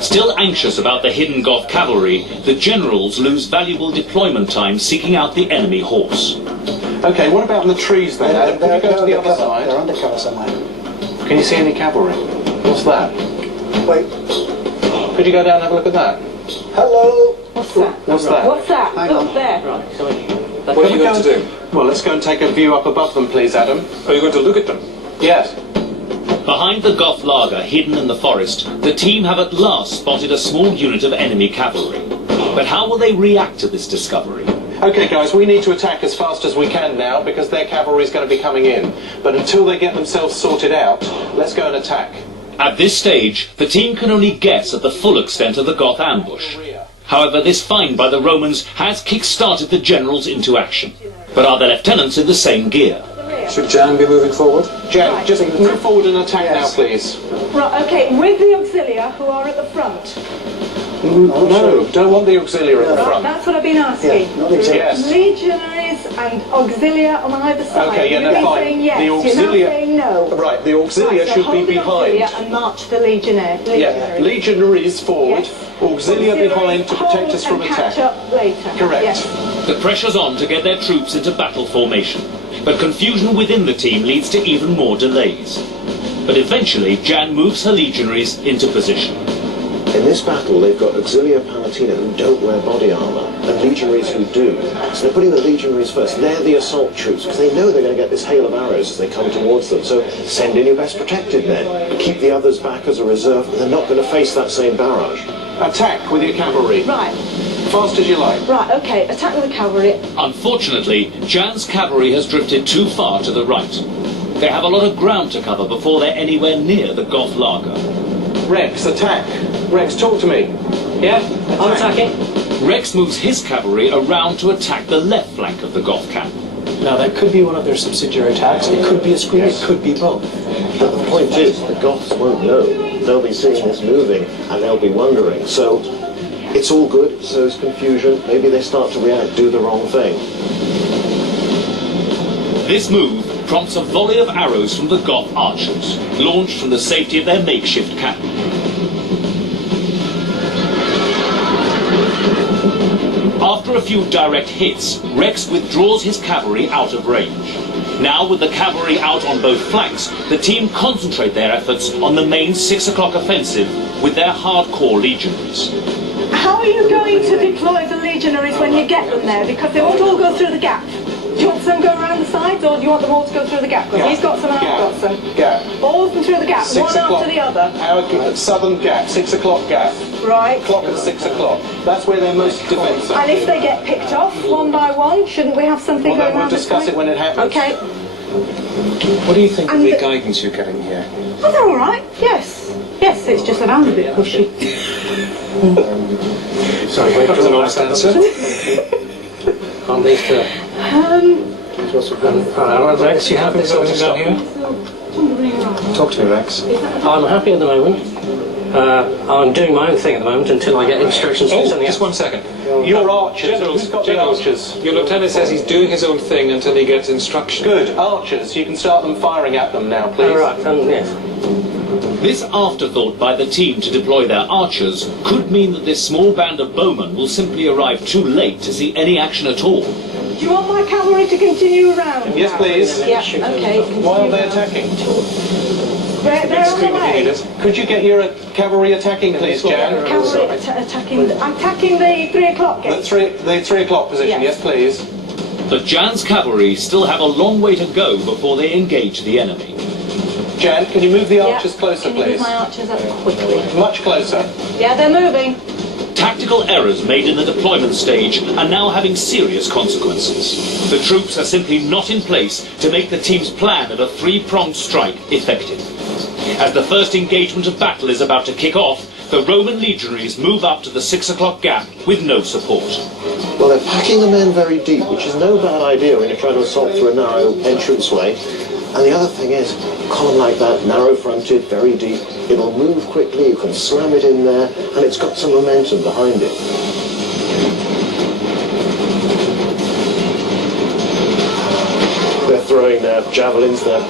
Still anxious about the hidden Goth cavalry, the generals lose valuable deployment time seeking out the enemy horse. Okay, what about in the trees then, Adam? Can you go to the other side? They're undercover somewhere. Can you see any cavalry? What's that? Wait. Could you go down and have a look at that? Hello? What's that? What's that? What's that? Hang Look on. there. What are you going to do? Well, let's go and take a view up above them, please, Adam. Are you going to look at them? Yes. Behind the Goth lager hidden in the forest, the team have at last spotted a small unit of enemy cavalry. But how will they react to this discovery? Okay, guys, we need to attack as fast as we can now because their cavalry is going to be coming in. But until they get themselves sorted out, let's go and attack. At this stage, the team can only guess at the full extent of the Goth ambush. However, this find by the Romans has kick-started the generals into action. But are the lieutenants in the same gear? Should Jan be moving forward? Jan, Right. just move forward and attack now, please. Right, okay, with the auxilia who are at the front. No, don't want the auxiliary at the Right, front. that's what I've been asking. Yeah, not the auxiliary. Yes. Legionaries and auxilia on either side. Okay, yeah, You've no, been fine. saying yes, The you're auxilia- now saying no. Right, the auxilia Right, so should be hold the behind. auxilia and march the legionaries. Yeah, legionaries forward, Yes. auxilia behind to protect us from hold and catch attack. up later. Correct. Yes. The pressure's on to get their troops into battle formation. But confusion within the team leads to even more delays. But eventually, Jan moves her legionaries into position. In this battle, they've got Auxilia Palatina who don't wear body armour, and legionaries who do. So they're putting the legionaries first. They're the assault troops, because they know they're going to get this hail of arrows as they come towards them. So send in your best protected men. Keep the others back as a reserve, but they're not going to face that same barrage. Attack with your cavalry. Right, Fast as you like. right, okay, attack with the cavalry. Unfortunately, Jan's cavalry has drifted too far to the right. They have a lot of ground to cover before they're anywhere near the Goth lager. Rex, attack. Rex, talk to me. Yeah, I'm attacking. Rex moves his cavalry around to attack the left flank of the Goth camp. Now, that could be one of their subsidiary attacks. It could be a screen, it could be both. But the point is, the Goths won't know. They'll be seeing this moving, and they'll be wondering. So it's all good, so it's confusion. Maybe they start to react, do the wrong thing. This move prompts a volley of arrows from the Goth archers, launched from the safety of their makeshift camp. After a few direct hits, Rex withdraws his cavalry out of range. Now, with the cavalry out on both flanks, the team concentrate their efforts on the main 6 o'clock offensive with their hardcore legionaries. How are you going to deploy the legionaries when you get them there? Because they won't all go through the gap. Do you want some to go around the sides, or do you want them all to go through the gap? Because he's got some and I've got some. Gap. All of them through the gap, 6 one o'clock. after the other. Our southern gap, 6 o'clock gap. Right. Clock at 6 o'clock. That's where they're most defensive. And if they get picked off one by one, shouldn't we have something Well, going then we'll around this discuss way? it when it happens. Okay. What do you think of And the the- guidance you're getting here? Oh, they're all right. Yes. Yes, it's just that I'm a bit pushy. Sorry, that was an honest answer. On these two. Rex, you happy with something down here? Talk to me, Rex. I'm happy at the moment. I'm doing my own thing at the moment until I get instructions to do something Just else. 1 second. Your archers. Generals, Who's got the generals. archers? Your lieutenant says he's doing his own thing until he gets instruction. Good. Archers. You can start them firing at them now, please. All right, yes. This afterthought by the team to deploy their archers could mean that this small band of bowmen will simply arrive too late to see any action at all. Do you want my cavalry to continue around? Yes, please. Yeah, okay. Why are they attacking? They're on the way. Could you get your cavalry attacking, please, Jan? Cavalry attacking the 3 o'clock The gate. the 3 o'clock position, Yes. yes, please. But Jan's cavalry still have a long way to go before they engage the enemy. Jan, can you move the Yeah. archers closer, Can you move please? my archers up quickly? Much closer. Yeah, they're moving. Tactical errors made in the deployment stage are now having serious consequences. The troops are simply not in place to make the team's plan of a three-pronged strike effective. As the first engagement of battle is about to kick off, the Roman legionaries move up to the 6 o'clock gap with no support. Well, they're packing the men very deep, which is no bad idea when you're trying to assault through a narrow entranceway. And the other thing is, a column like that, narrow-fronted, very deep, it'll move quickly, you can slam it in there, and it's got some momentum behind it. They're throwing their javelins, their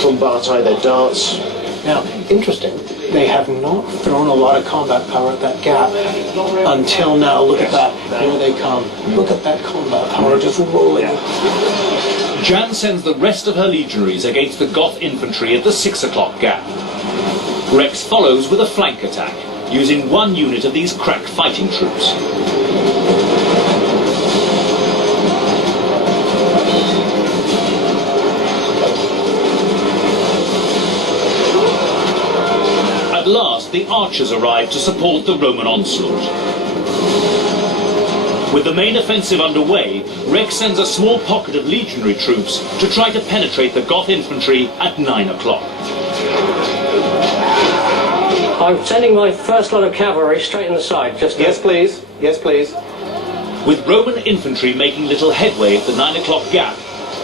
plumbati, their darts. Now, interesting, They have not thrown a lot of combat power at that gap until now. Look at that. Here they come. Look at that combat power just rolling. Jan sends the rest of her legionaries against the Goth infantry at the 6 o'clock gap. Rex follows with a flank attack, using one unit of these crack fighting troops. At last, the archers arrive to support the Roman onslaught. With the main offensive underway, Rex sends a small pocket of legionary troops to try to penetrate the Goth infantry at 9 o'clock. I'm sending my first lot of cavalry straight in the side. Yes, please. Yes, please. With Roman infantry making little headway at the 9 o'clock gap,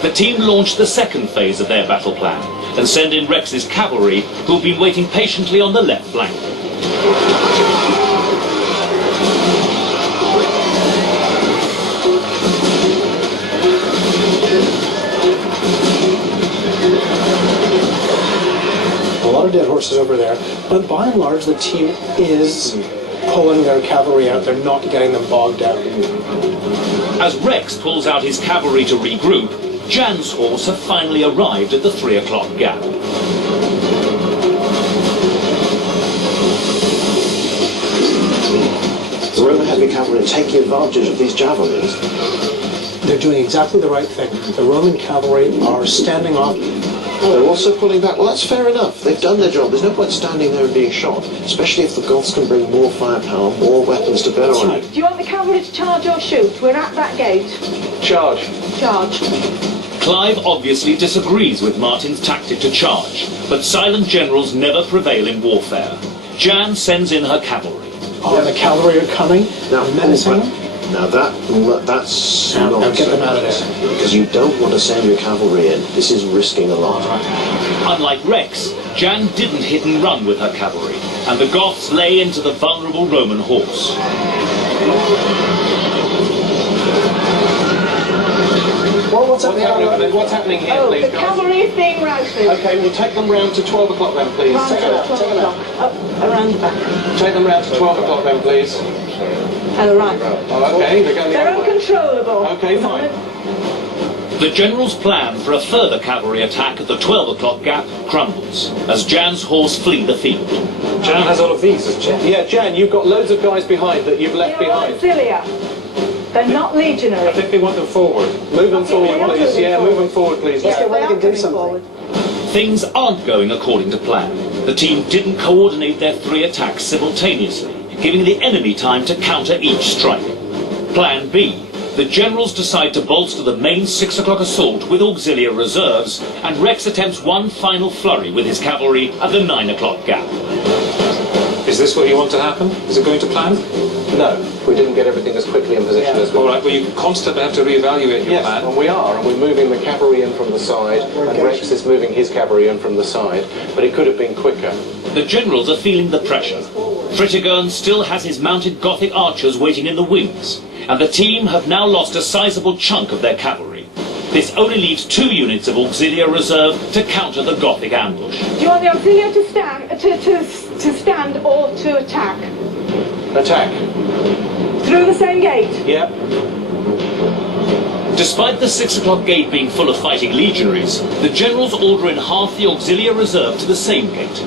the team launched the second phase of their battle plan and send in Rex's cavalry, who've been waiting patiently on the left flank. A lot of dead horses over there, but by and large the team is pulling their cavalry out. They're not getting them bogged down. As Rex pulls out his cavalry to regroup, Jan's horse have finally arrived at the 3 o'clock gap. The Roman heavy cavalry are taking advantage of these javelins. They're doing exactly the right thing. The Roman cavalry are standing off. They're also pulling back. Well, that's fair enough. They've done their job. There's no point standing there and being shot, especially if the Goths can bring more firepower, more weapons to bear on it. Do you want the cavalry to charge or shoot? We're at that gate. Charge. Charge. Clive obviously disagrees with Martin's tactic to charge, but silent generals never prevail in warfare. Jan sends in her cavalry. Oh, the cavalry are coming. Now, menacing. Now that's Now nonsense. get them out of there. Because you don't want to send your cavalry in. This is risking a lot. Unlike Rex, Jan didn't hit and run with her cavalry, and the Goths lay into the vulnerable Roman horse. What's happening? What's happening here, Oh, please, the guys? cavalry is being routed. Okay, we'll take them round to 12 o'clock then, please. Round Take to 12 o'clock. Up, around the back. them round to 12 o'clock then, please. Oh, right. Oh, okay, they're going the They're other way. uncontrollable. Okay, fine. The general's plan for a further cavalry attack at the 12 o'clock gap crumbles, as Jan's horse flee the field. Jan has all of these, doesn't she? Yeah, Jan, you've got loads of guys behind that you've left They are behind. auxilia. They're not I legionary. think we want them forward. Move them Okay, forward, we are please. moving Yeah, forward. move them forward, please. Let's Yeah. get ready They to are do coming something. forward. Things aren't going according to plan. The team didn't coordinate their three attacks simultaneously, giving the enemy time to counter each strike. Plan B. The generals decide to bolster the main 6 o'clock assault with auxiliary reserves, and Rex attempts one final flurry with his cavalry at the 9 o'clock gap. Is this what you want to happen? Is it going to plan? No, we didn't get everything as quickly in position as we All right, well, you constantly have to reevaluate your Yes, plan. and we are, and we're moving the cavalry in from the side, and Rex is moving his cavalry in from the side, but it could have been quicker. The generals are feeling the pressure. Fritigern still has his mounted Gothic archers waiting in the wings, and the team have now lost a sizable chunk of their cavalry. This only leaves 2 units of auxiliary reserve to counter the Gothic ambush. Do you want the auxiliary to stand or to attack? Attack. Through the same gate? Yep. Despite the 6 o'clock gate being full of fighting legionaries, the generals order in half the auxiliary reserve to the same gate.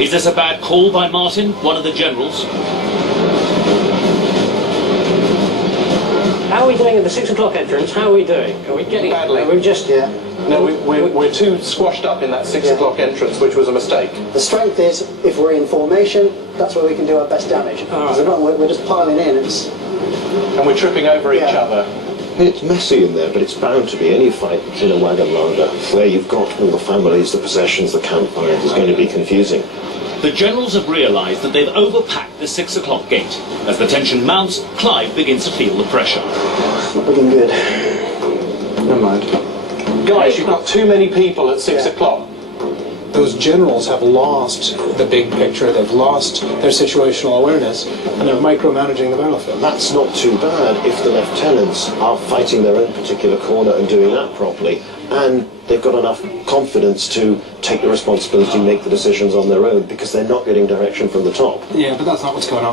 Is this a bad call by Martin, one of the generals? How are we doing at the 6 o'clock entrance? How are we doing? Are we getting... Badly. Are we just... Yeah. No, we're too squashed up in that 6 Yeah. o'clock entrance, which was a mistake. The strength is, if we're in formation, that's where we can do our best damage. Because at the moment, we're just piling in. And we're tripping over each Yeah. other. It's messy in there, but it's bound to be. Any fight in a wagon larder, where you've got all the families, the possessions, the campfires, is going to be confusing. The generals have realised that they've overpacked the 6 o'clock gate. As the tension mounts, Clive begins to feel the pressure. Not looking good. Never mind. Guys, you've got too many people at 6 Yeah. o'clock. those generals have lost the big picture, they've lost their situational awareness, and they're micromanaging the battlefield. That's not too bad if the lieutenants are fighting their own particular corner and doing that properly, and they've got enough confidence to take the responsibility and make the decisions on their own because they're not getting direction from the top. Yeah, but that's not what's going on.